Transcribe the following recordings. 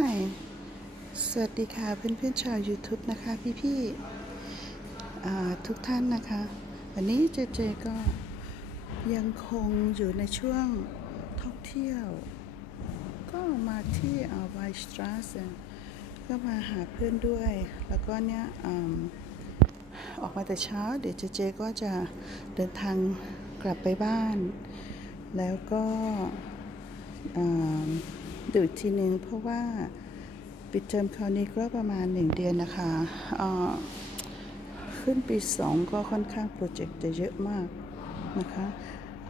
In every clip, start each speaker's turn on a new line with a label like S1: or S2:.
S1: Hi สวัสดีค่ะเพื่อนๆชาว YouTube นะคะพี่ๆทุกท่านนะคะ วันนี้เจเจก็ยังคงอยู่ในช่วงท่องเที่ยว ก็มาที่อ่าไวสตราสก็มาหาเพื่อนด้วย แล้วก็เนี่ยอออกมาแต่เช้า เดี๋ยวเจเจก็จะเดินทางกลับไปบ้าน แล้วก็อ่า ดูอีกทีนึงเพราะว่าปิดเทอมคราวนี้ก็ประมาณหนึ่งเดือนนะคะอ่อขึ้นปีสองก็ค่อนข้างโปรเจกต์จะเยอะมากนะคะ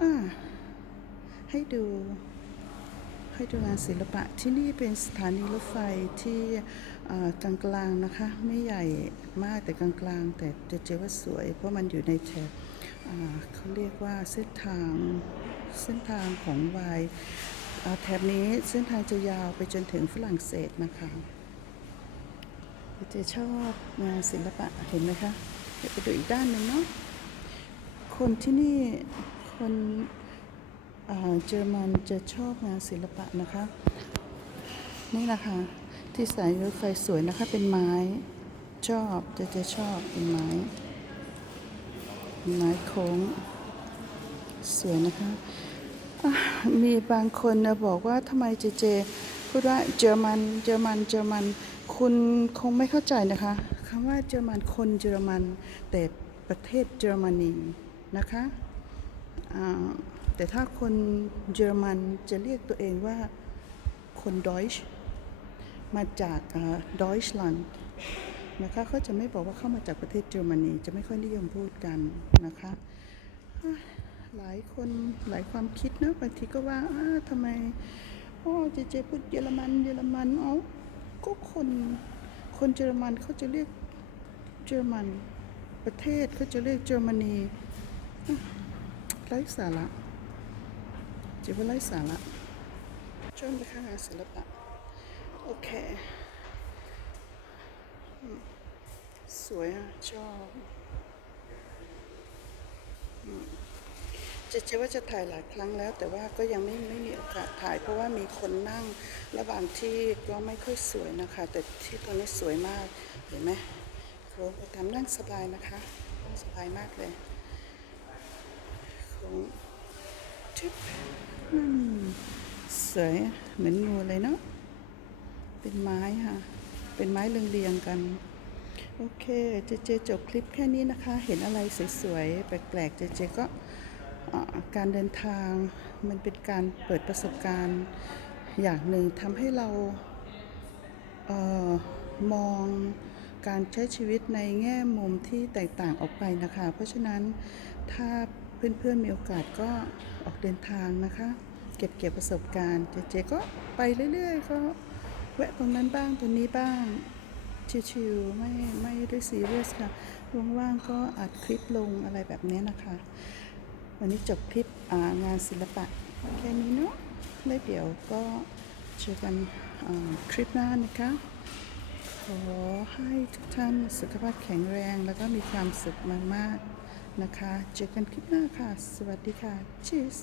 S1: อ่าให้ดูให้ดูงานศิลปะที่นี่เป็นสถานีรถไฟที่กลางกลางนะคะ ไม่ใหญ่มากแต่กลางกลางแต่จะเจอว่าสวย เพราะมันอยู่ในแถบเขาเรียกว่าเส้นทางเส้นทางของวาย แถบนี้เส้นทางจะยาวไปจนถึงฝรั่งเศสนะคะจะชอบงานศิลปะเห็นไหมคะเดี๋ยวไปดูอีกด้านหนึ่งเนาะคนที่นี่คนเยอรมันจะชอบงานศิลปะนะคะ นี่นะคะที่สายรถไฟสวยนะคะเป็นไม้ชอบจะจะชอบเป็นไม้ไม้โค้งสวยนะคะ มีบางคนนะบอกว่าทำไมเจเจ พูดว่าเยอรมันเยอรมันเยอรมัน คุณคงไม่เข้าใจนะคะคำว่าเยอรมันคนเยอรมัน แต่ประเทศเยอรมนีนะคะแต่ถ้าคนเยอรมันจะเรียกตัวเองว่าคนดอยช์มาจากดอยช์ลันด์นะคะเขาจะไม่บอกว่าเข้ามาจากประเทศเยอรมนีจะไม่ค่อยนิยมพูดกันนะคะ หลายคนหลายความคิดนะบางทีก็ว่าอ้าทำไมอ๋อเจเจพูดเยอรมันเยอรมันเอาก็คนคนเยอรมันเขาจะเรียกเยอรมันประเทศเขาจะเรียกเยอรมนีไร้สาระเจว่าไร้สาระชอบนะคะงานศิลปะโอเค สวยอะชอบ จะเชื่อว่าจะถ่ายหลายครั้งแล้ว แต่ว่าก็ยังไม่ไม่มีโอกาสถ่าย เพราะว่ามีคนนั่งและบางที่ก็ไม่ค่อยสวยนะคะ แต่ที่ตรงนี้สวยมากเห็นไหมโค้งไปทำนั่งสบายนะคะนั่งสบายมากเลยโค้งทึบอืมสวยเหมือนงูเลยเนาะเป็นไม้ค่ะ เป็นไม้เรียงๆกันโอเค เจเจจบคลิปแค่นี้นะคะ เห็นอะไรสวยๆ แปลกๆ เจเจก็ การเดินทางมันเป็นการเปิดประสบการณ์อย่างหนึ่งทำให้เราเออมองการใช้ชีวิตในแง่มุมที่แตกต่างออกไปนะคะ เพราะฉะนั้นถ้าเพื่อนๆมีโอกาสก็ออกเดินทางนะคะ เก็บเกี่ยวประสบการณ์เจเจก็ไปเรื่อยๆ ก็แวะตรงนั้นบ้างตรงนี้บ้าง ชิวๆไม่ไม่ได้ซีเรียสค่ะว่างๆก็อัดคลิปลงอะไรแบบนี้นะคะ วันนี้จบคลิปงานศิลปะแค่นี้เนาะแล้วเดี๋ยวก็เจอกันคลิปหน้านะคะ ขอให้ทุกท่านสุขภาพแข็งแรงแล้วก็มีความสุขมากๆนะคะ เจอกันคลิปหน้าค่ะ สวัสดีค่ะชีส